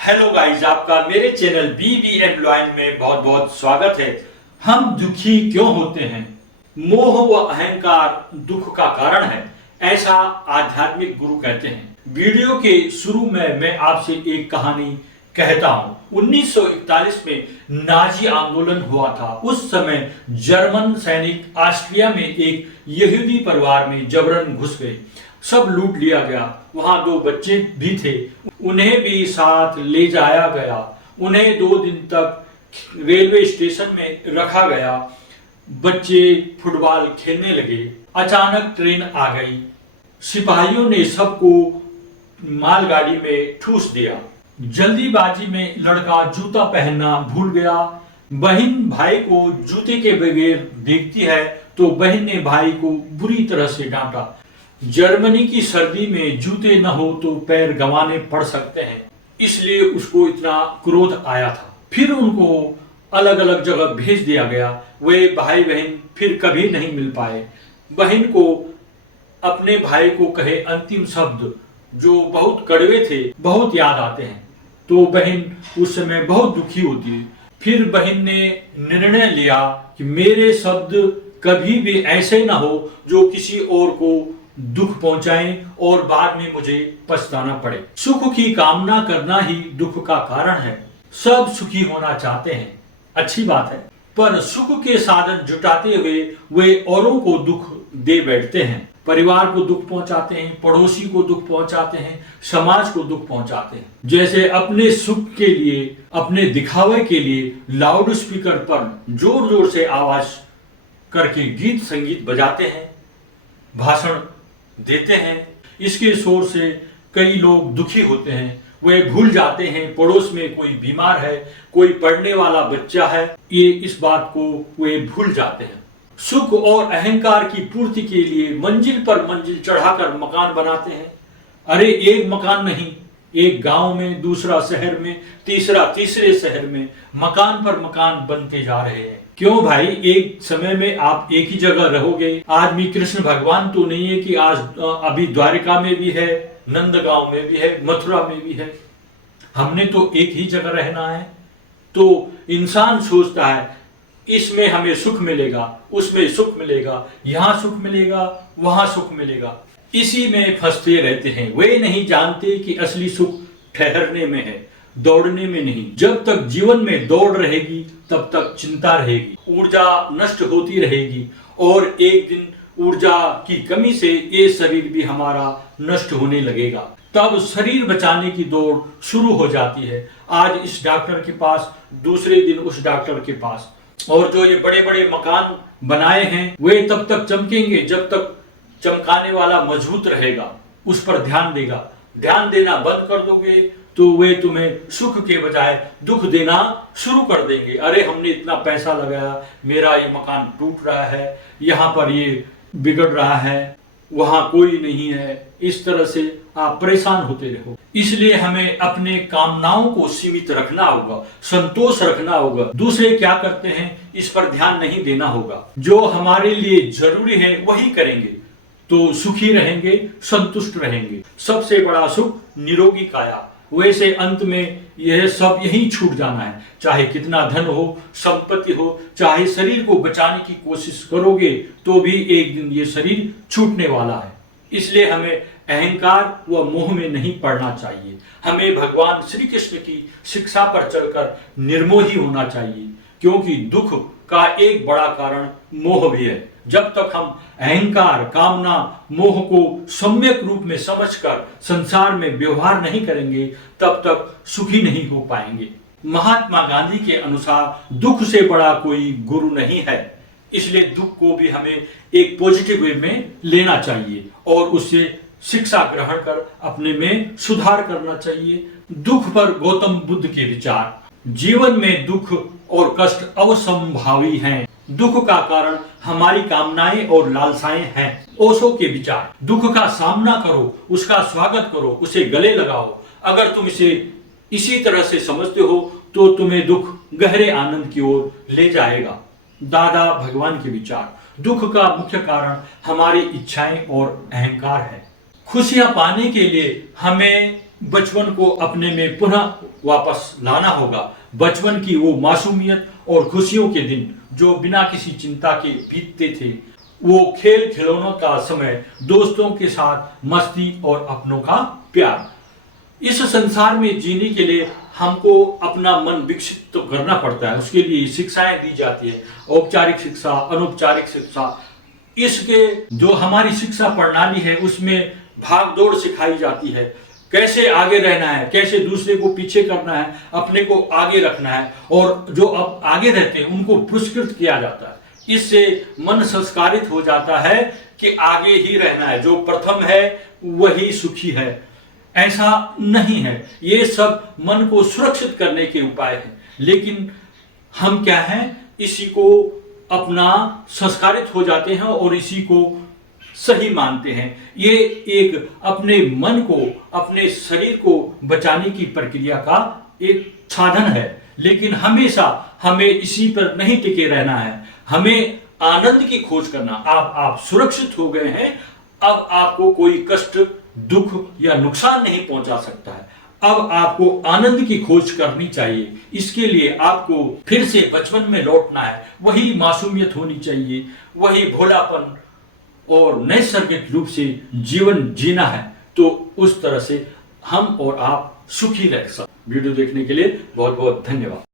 Hello guys, आपका मेरे channel BBM lion में बहुत बहुत स्वागत है। हम दुखी क्यों होते हैं? मोह व अहंकार दुख का कारण है, ऐसा आध्यात्मिक गुरु कहते हैं। वीडियो के शुरू में मैं आपसे एक कहानी कहता हूं। 1941 में नाजी आंदोलन हुआ था। उस समय जर्मन सैनिक ऑस्ट्रिया में एक यहूदी परिवार में जबरन घुस गए। सब लूट लिया गया। वहां 2 बच्चे भी थे, उन्हें भी साथ ले जाया गया। उन्हें 2 दिन तक रेलवे स्टेशन में रखा गया। बच्चे फुटबॉल खेलने लगे। अचानक ट्रेन आ गई। सिपाहियों ने सबको मालगाड़ी में ठूस दिया। जल्दीबाजी में लड़का जूता पहनना भूल गया। बहन भाई को जूते के बगैर देखती है तो बहन ने भाई को बुरी तरह से डांटा। जर्मनी की सर्दी में जूते न हो तो पैर गंवाने पड़ सकते हैं, इसलिए उसको इतना क्रोध आया था। फिर उनको अलग अलग जगह भेज दिया गया। वे भाई बहन फिर कभी नहीं मिल पाए। बहन को अपने भाई को कहे अंतिम शब्द जो बहुत कड़वे थे बहुत याद आते हैं, तो बहन उस समय बहुत दुखी होती है। फिर बहन ने निर्णय लिया कि मेरे शब्द कभी भी ऐसे ना हो जो किसी और को दुख पहुंचाएं और बाद में मुझे पछताना पड़े। सुख की कामना करना ही दुख का कारण है। सब सुखी होना चाहते हैं, अच्छी बात है, पर सुख के साधन जुटाते हुए वे औरों को दुख दे बैठते हैं। परिवार को दुख पहुंचाते हैं, पड़ोसी को दुख पहुंचाते हैं, समाज को दुख पहुंचाते हैं। जैसे अपने सुख के लिए, अपने दिखावे के लिए लाउड स्पीकर पर जोर जोर से आवाज करके गीत संगीत बजाते हैं, भाषण देते हैं। इसके शोर से कई लोग दुखी होते हैं। वे भूल जाते हैं पड़ोस में कोई बीमार है, कोई पढ़ने वाला बच्चा है, ये इस बात को वे भूल जाते हैं। सुख और अहंकार की पूर्ति के लिए मंजिल पर मंजिल चढ़ाकर मकान बनाते हैं। अरे एक मकान नहीं, एक गांव में, दूसरा शहर में, तीसरा तीसरे शहर में मकान पर मकान बनते जा रहे हैं। क्यों भाई? एक समय में आप एक ही जगह रहोगे। आदमी कृष्ण भगवान तो नहीं है कि आज अभी द्वारिका में भी है, नंदगांव में भी है, मथुरा में भी है। हमने तो एक ही जगह रहना है। तो इंसान सोचता है इसमें हमें सुख मिलेगा, उसमें सुख मिलेगा, यहां सुख मिलेगा, वहां सुख मिलेगा। इसी में फंसते रहते हैं। वे नहीं जानते कि असली सुख ठहरने में है, दौड़ने में नहीं। जब तक जीवन में दौड़ रहेगी तब तक चिंता रहेगी, ऊर्जा नष्ट होती रहेगी और एक दिन ऊर्जा की कमी से ये शरीर भी हमारा नष्ट होने लगेगा। तब शरीर बचाने की दौड़ शुरू हो जाती है। आज इस डॉक्टर के पास, दूसरे दिन उस डॉक्टर के पास। और जो ये बड़े बड़े मकान बनाए हैं वे तब तक चमकेंगे जब तक चमकाने वाला मजबूत रहेगा, उस पर ध्यान देगा। ध्यान देना बंद कर दोगे तो वे तुम्हें सुख के बजाय दुख देना शुरू कर देंगे। अरे हमने इतना पैसा लगाया, मेरा ये मकान टूट रहा है, यहाँ पर ये बिगड़ रहा है, वहां कोई नहीं है। इस तरह से आप परेशान होते रहो। इसलिए हमें अपने कामनाओं को सीमित रखना होगा, संतोष रखना होगा। दूसरे क्या करते हैं इस पर ध्यान नहीं देना होगा। जो हमारे लिए जरूरी है वही करेंगे तो सुखी रहेंगे, संतुष्ट रहेंगे। सबसे बड़ा सुख निरोगी काया। वैसे अंत में यह सब यही छूट जाना है। चाहे कितना धन हो, संपत्ति हो, चाहे शरीर को बचाने की कोशिश करोगे तो भी एक दिन ये शरीर छूटने वाला है। इसलिए हमें अहंकार व मोह में नहीं पड़ना चाहिए। हमें भगवान श्री कृष्ण की शिक्षा पर चलकर निर्मोही होना चाहिए, क्योंकि दुख का एक बड़ा कारण मोह भी है। जब तक हम अहंकार, कामना, मोह को सम्यक रूप में समझकर संसार में व्यवहार नहीं करेंगे तब तक सुखी नहीं हो पाएंगे। महात्मा गांधी के अनुसार दुख से बड़ा कोई गुरु नहीं है। इसलिए दुख को भी हमें एक पॉजिटिव वे में लेना चाहिए और उससे शिक्षा ग्रहण कर अपने में सुधार करना चाहिए। दुख पर गौतम बुद्ध के विचार। जीवन में दुख और कष्ट अवसंभावी हैं। दुख का कारण हमारी कामनाएं और लालसाएं हैं। ओशो के विचार। दुख का सामना करो, उसका स्वागत करो, उसे गले लगाओ। अगर तुम इसे इसी तरह से समझते हो तो तुम्हें दुख गहरे आनंद की ओर ले जाएगा। दादा भगवान के विचार। दुख का मुख्य कारण हमारी इच्छाएं और अहंकार है। खुशियां पाने के लिए हमें बचपन को अपने में पुनः वापस लाना होगा। बचपन की वो मासूमियत और खुशियों के दिन जो बिना किसी चिंता के बीतते थे, वो खेल खिलौनों का समय, दोस्तों के साथ मस्ती और अपनों का प्यार। इस संसार में जीने के लिए हमको अपना मन विकसित तो करना पड़ता है, उसके लिए शिक्षाएं दी जाती है, औपचारिक शिक्षा, अनौपचारिक शिक्षा। इसके जो हमारी शिक्षा प्रणाली है उसमें भाग दौड़ सिखाई जाती है, कैसे आगे रहना है, कैसे दूसरे को पीछे करना है, अपने को आगे रखना है, और जो अब आगे रहते हैं उनको पुरस्कृत किया जाता है। इससे मन संस्कारित हो जाता है कि आगे ही रहना है, जो प्रथम है वही सुखी है। ऐसा नहीं है, ये सब मन को सुरक्षित करने के उपाय हैं, लेकिन हम क्या हैं, इसी को अपना संस्कारित हो जाते हैं और इसी को सही मानते हैं। ये एक अपने मन को, अपने शरीर को बचाने की प्रक्रिया का एक साधन है, लेकिन हमेशा हमें इसी पर नहीं टिके रहना है, हमें आनंद की खोज करना। आप सुरक्षित हो गए हैं, अब आपको कोई कष्ट, दुख या नुकसान नहीं पहुंचा सकता है। अब आपको आनंद की खोज करनी चाहिए। इसके लिए आपको फिर से बचपन में लौटना है, वही मासूमियत होनी चाहिए, वही भोलापन और नैसर्गिक रूप से जीवन जीना है। तो उस तरह से हम और आप सुखी रह सकते। वीडियो देखने के लिए बहुत बहुत धन्यवाद।